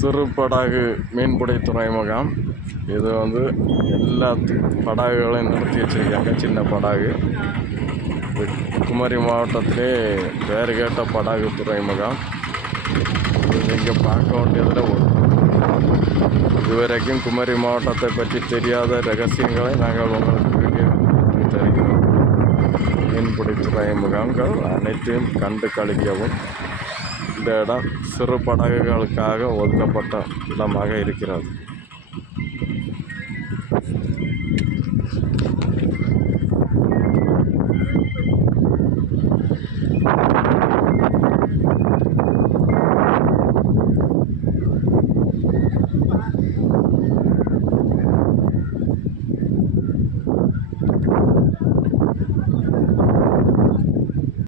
சிறு படகு மீன்பிடி துறைமுகம். இது வந்து எல்லா படகுகளையும் நிறுத்தி வச்சுருக்காங்க. சின்ன படகு. இது குமரி மாவட்டத்திலே பேர் கேட்ட படகு துறைமுகம். இது இங்கே பார்க்க வேண்டியதில் ஒரு இதுவரைக்கும் குமரி மாவட்டத்தை பற்றி தெரியாத ரகசியங்களை நாங்கள் உங்களுக்கு வீடியோ தருகிறோம். மீன்பிடி துறைமுகங்கள் அனைத்தையும் கண்டு கழிக்கவும். இந்த இடம் சிறு படகுகளுக்காக ஒதுக்கப்பட்ட இடமாக இருக்கிறது.